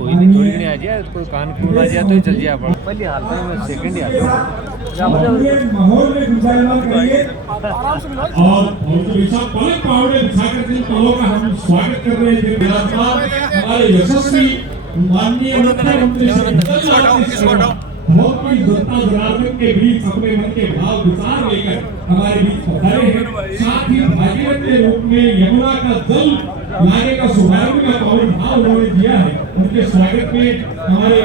कोई नहीं थोड़ी नहीं आ जाए कोई कान खून आ जाए तो ही चल जाए अपन पहली हाल में सेकंड ही आ माहौल में गुंजायमान करिए और पावड़े बिछाकर जिन पलों का हम स्वागत कर रहे थे हमारे यशस्वी माननीय मुख्यमंत्री बहुत ही जनता जनार्दन के बीच अपने मन के भाव विचार लेकर हमारे बीच पधारे हैं। साथ ही भागीरथ के रूप में यमुना का जल लाने का शुभारंभ का पावन भाव उन्होंने दिया है। उनके स्वागत में हमारे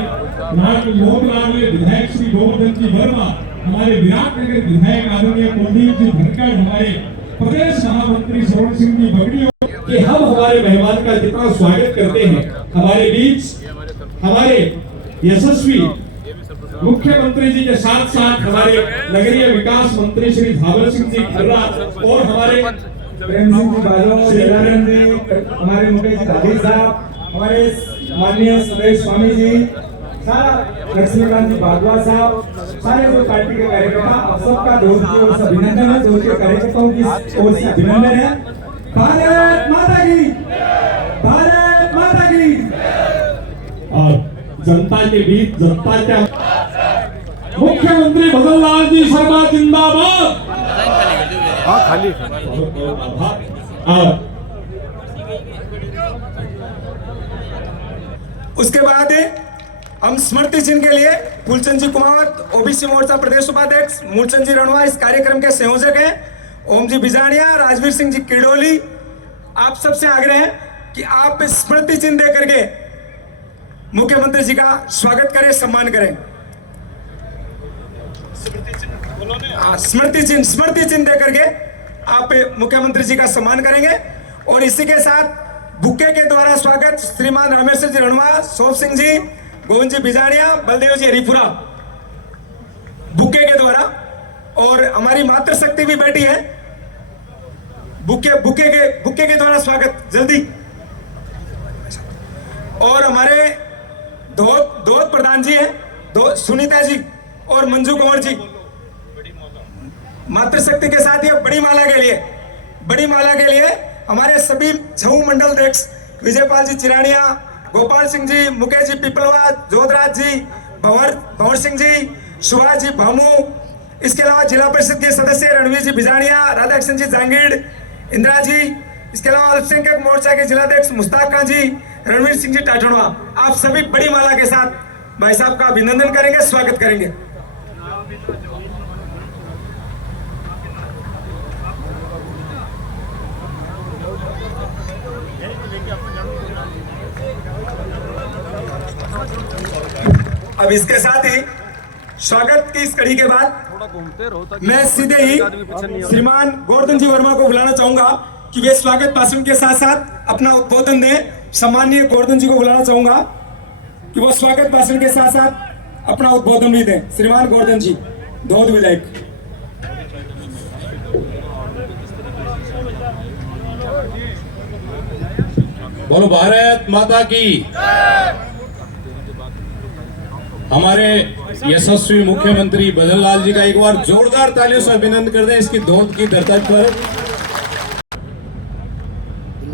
लोकलाडले विधायक श्री गोवर्धन जी वर्मा, हमारे विराटनगर विधायक आदरणीय कुलदीप जी धनखड़, हमारे प्रदेश महामंत्री श्रवण सिंह जी बगड़ियों कि हम हमारे मेहमान का जितना स्वागत करते हैं, हमारे बीच हमारे यशस्वी मुख्यमंत्री जी के साथ साथ हमारे नगरीय विकास मंत्री श्री धावर सिंह जी खर्रा और हमारे प्रेम सिंह जी बाजवा, जयरानंद जी, हमारे मुकेश राठी साहब, हमारे माननीय सुरेश स्वामी जी, सारा लक्ष्मीकांत जी बाजवा साहब, सारे जो पार्टी के कार्यकर्ता, आप सबका दोस्त की ओर से अभिनंदन है, दोस्त के कार्यकर्ताओं की ओर से अभिनंदन है। भारत माता की, भारत माता की। और जनता के बीच जनता के मुख्यमंत्री भजन लाल जी शर्मा जिंदाबाद। खाली उसके बाद हम स्मृति चिन्ह के लिए फूलचंद जी कुमार, ओबीसी मोर्चा प्रदेश उपाध्यक्ष, मूलचंद जी रणवा इस कार्यक्रम के संयोजक हैं, ओम जी बिजानिया, राजवीर सिंह जी किडोली, आप सबसे आग्रह है कि आप स्मृति चिन्ह दे करके मुख्यमंत्री जी का स्वागत करें, सम्मान करें। स्मृति चिन्ह दे करके आप मुख्यमंत्री जी का सम्मान करेंगे। और इसी के साथ बुक्के के द्वारा स्वागत श्रीमान रामेश्वर जी रणवा, सोप सिंह जी, गोविंद जी बिजाड़िया, बलदेव जी हरिपुरा, बुक्के के द्वारा। और हमारी मातृशक्ति भी बैठी है, बुक्के के द्वारा स्वागत जल्दी। और हमारे धोत प्रधान जी हैं, सुनीता जी और मंजू कुंवर जी, मातृशक्ति के साथ ये बड़ी माला के लिए हमारे सभी छऊ मंडल अध्यक्ष विजयपाल जी चिरानिया, गोपाल सिंह जी, मुकेश जी पिपलवा, जोधराज जी, भंवर सिंह जी, सुभाष जी भामू, इसके अलावा जिला परिषद के सदस्य रणवीर जी बिजानिया, राधाकृष्ण जी जांगीड़, इंदिरा जी, इसके अलावा अल्पसंख्यक मोर्चा के जिलाध्यक्ष मुश्ताक खान जी, रणवीर सिंह जी टाठणवा, आप सभी बड़ी माला के साथ भाई साहब का अभिनंदन करेंगे, स्वागत करेंगे। अब इसके साथ ही स्वागत की इस कड़ी के बाद मैं सीधे ही श्रीमान गोवर्धन जी वर्मा को बुलाना चाहूंगा कि वे स्वागत भाषण के साथ साथ अपना उद्बोधन दें। सम्माननीय गोवर्धन जी को बुलाना चाहूंगा कि वो स्वागत भाषण के साथ साथ अपना उद्बोधन भी दें। श्रीमान गोवर्धन जी, धौध विधायक। बोलो भारत माता की। हमारे यशस्वी मुख्यमंत्री भजन लाल जी का एक बार जोरदार तालियों से अभिनंदन कर दें इसकी धौध की धरती पर।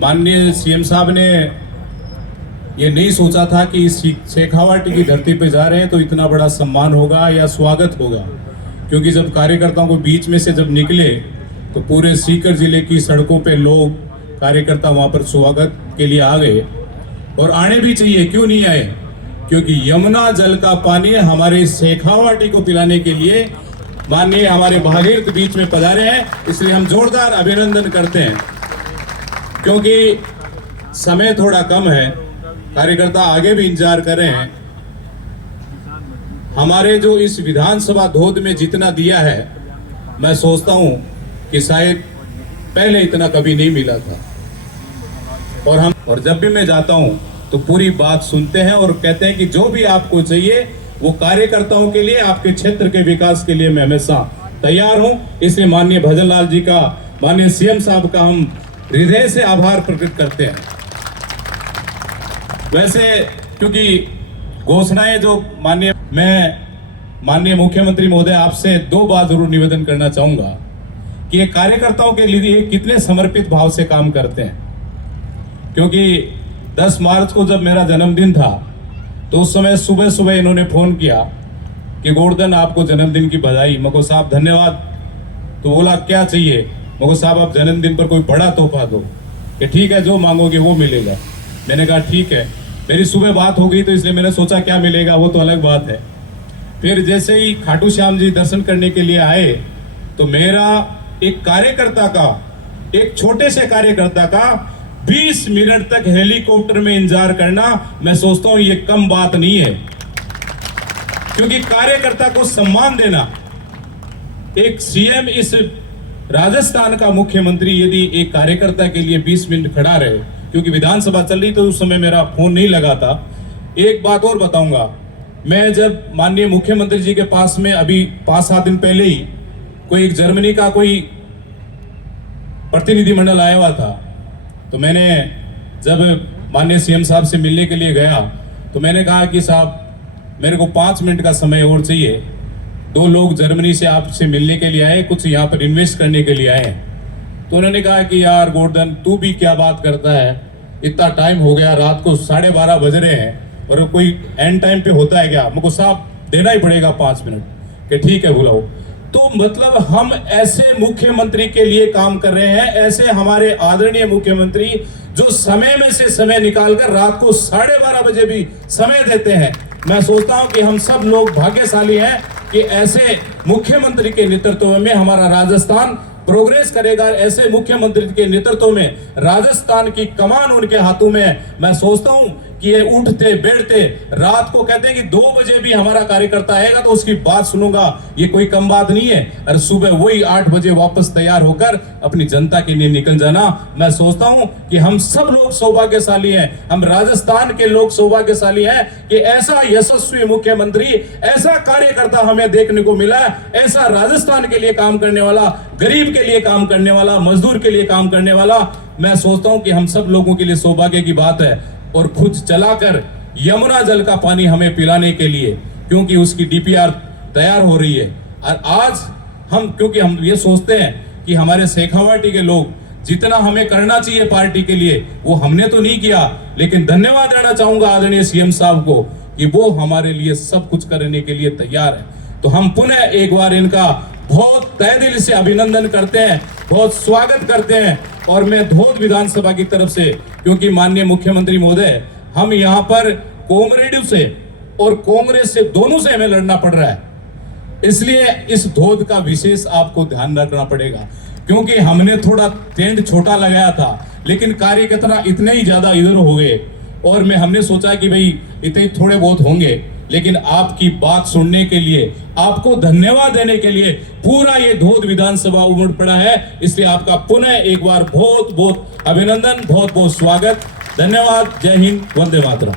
माननीय सीएम साहब ने ये नहीं सोचा था कि इस शेखावाटी की धरती पे जा रहे हैं तो इतना बड़ा सम्मान होगा या स्वागत होगा, क्योंकि जब कार्यकर्ताओं को बीच में से जब निकले तो पूरे सीकर जिले की सड़कों पे लोग कार्यकर्ता वहां पर स्वागत के लिए आ गए। और आने भी चाहिए, क्यों नहीं आए, क्योंकि यमुना जल का पानी हमारे शेखावाटी को पिलाने के लिए माननीय हमारे भागीरथ बीच में पधारे हैं, इसलिए हम जोरदार अभिनंदन करते हैं। क्योंकि समय थोड़ा कम है, कार्यकर्ता आगे भी इंतजार कर रहे हैं। हमारे जो इस विधानसभा धोध में जितना दिया है, मैं सोचता हूं कि शायद पहले इतना कभी नहीं मिला था। और जब भी मैं जाता हूं तो पूरी बात सुनते हैं और कहते हैं कि जो भी आपको चाहिए वो कार्यकर्ताओं के लिए, आपके क्षेत्र के विकास के लिए मैं हमेशा तैयार हूं। इसलिए माननीय भजन लाल जी का, माननीय सीएम साहब का हम हृदय से आभार प्रकट करते हैं। वैसे क्योंकि घोषणाएं जो माननीय मुख्यमंत्री महोदय आपसे दो बात जरूर निवेदन करना चाहूंगा कि ये कार्यकर्ताओं के लिए कितने समर्पित भाव से काम करते हैं। क्योंकि 10 मार्च को जब मेरा जन्मदिन था, तो उस समय सुबह सुबह इन्होंने फ़ोन किया कि गोवर्धन आपको जन्मदिन की बधाई। मैं को साहब धन्यवाद। तो बोला क्या चाहिए? मैं को साहब आप जन्मदिन पर कोई बड़ा तोहफा दो। कि ठीक है, जो मांगोगे वो मिलेगा। मैंने कहा ठीक है। मेरी सुबह बात हो गई तो इसलिए मैंने सोचा क्या मिलेगा वो तो अलग बात है। फिर जैसे ही खाटू श्याम जी दर्शन करने के लिए आए तो मेरा एक कार्यकर्ता का, एक छोटे से कार्यकर्ता का 20 मिनट तक हेलीकॉप्टर में इंतजार करना, मैं सोचता हूं ये कम बात नहीं है। क्योंकि कार्यकर्ता को सम्मान देना, एक सीएम, इस राजस्थान का मुख्यमंत्री यदि एक कार्यकर्ता के लिए 20 मिनट खड़ा रहे, क्योंकि विधानसभा चल रही तो उस समय मेरा फोन नहीं लगा था। एक बात और बताऊंगा, मैं जब माननीय मुख्यमंत्री जी के पास में अभी 5-7 दिन पहले ही कोई एक जर्मनी का कोई प्रतिनिधिमंडल आया हुआ था, तो मैंने जब माननीय सीएम साहब से मिलने के लिए गया तो मैंने कहा कि साहब मेरे को 5 मिनट का समय और चाहिए। 2 लोग जर्मनी से आपसे मिलने के लिए आए, कुछ यहाँ पर इन्वेस्ट करने के लिए आए। तो उन्होंने कहा कि यार गोवर्धन तू भी क्या बात करता है, इतना टाइम हो गया, रात को 12:30 बज रहे हैं और कोई एंड टाइम पे होता है क्या? मुझको साहब देना ही पड़ेगा 5 मिनट। कि ठीक है बुलाओ। तो मतलब हम ऐसे मुख्यमंत्री के लिए काम कर रहे हैं, ऐसे हमारे आदरणीय मुख्यमंत्री जो समय में से समय निकालकर रात को 12:30 बजे भी समय देते हैं। मैं सोचता हूं कि हम सब लोग भाग्यशाली हैं कि ऐसे मुख्यमंत्री के नेतृत्व में हमारा राजस्थान प्रोग्रेस करेगा। ऐसे मुख्यमंत्री के नेतृत्व में राजस्थान की कमान उनके हाथों में। मैं सोचता हूं कि ये उठते बैठते रात को कहते हैं कि 2 बजे भी हमारा कार्यकर्ता आएगा तो उसकी बात सुनूंगा, ये कोई कम बात नहीं है। और सुबह वही 8 बजे वापस तैयार होकर अपनी जनता के लिए निकल जाना। मैं सोचता हूं कि हम सब लोग सौभाग्यशाली हैं, हम राजस्थान के लोग सौभाग्यशाली हैं कि ऐसा यशस्वी मुख्यमंत्री, ऐसा कार्यकर्ता हमें देखने को मिला, ऐसा राजस्थान के लिए काम करने वाला, गरीब के लिए काम करने वाला, मजदूर के लिए काम करने वाला। मैं सोचता हूं कि हम सब लोगों के लिए सौभाग्य की बात है। और खुद चलाकर यमुना जल का पानी हमें पिलाने के लिए, क्योंकि उसकी डीपीआर तैयार हो रही है। और आज हम, क्योंकि हम ये सोचते हैं कि हमारे शेखावाटी के लोग जितना हमें करना चाहिए पार्टी के लिए वो हमने तो नहीं किया, लेकिन धन्यवाद देना चाहूंगा आदरणीय सीएम साहब को कि वो हमारे लिए सब कुछ करने के लिए तैयार है। तो हम पुनः एक बार इनका बहुत तहे दिल से अभिनंदन करते हैं, बहुत स्वागत करते हैं। और मैं धोद विधानसभा की तरफ से, क्योंकि माननीय मुख्यमंत्री महोदय, हम यहाँ पर कॉमरेडिव से और कांग्रेस से दोनों से हमें लड़ना पड़ रहा है, इसलिए इस धोद का विशेष आपको ध्यान रखना पड़ेगा। क्योंकि हमने थोड़ा टेंट छोटा लगाया था, लेकिन कार्यकर्ता इतने ही ज्यादा इधर हो गए और हमने सोचा कि भाई इतने थोड़े बहुत होंगे, लेकिन आपकी बात सुनने के लिए, आपको धन्यवाद देने के लिए पूरा ये धोद विधानसभा उमड़ पड़ा है। इसलिए आपका पुनः एक बार बहुत बहुत अभिनंदन, बहुत बहुत स्वागत, धन्यवाद। जय हिंद, वंदे मातरम।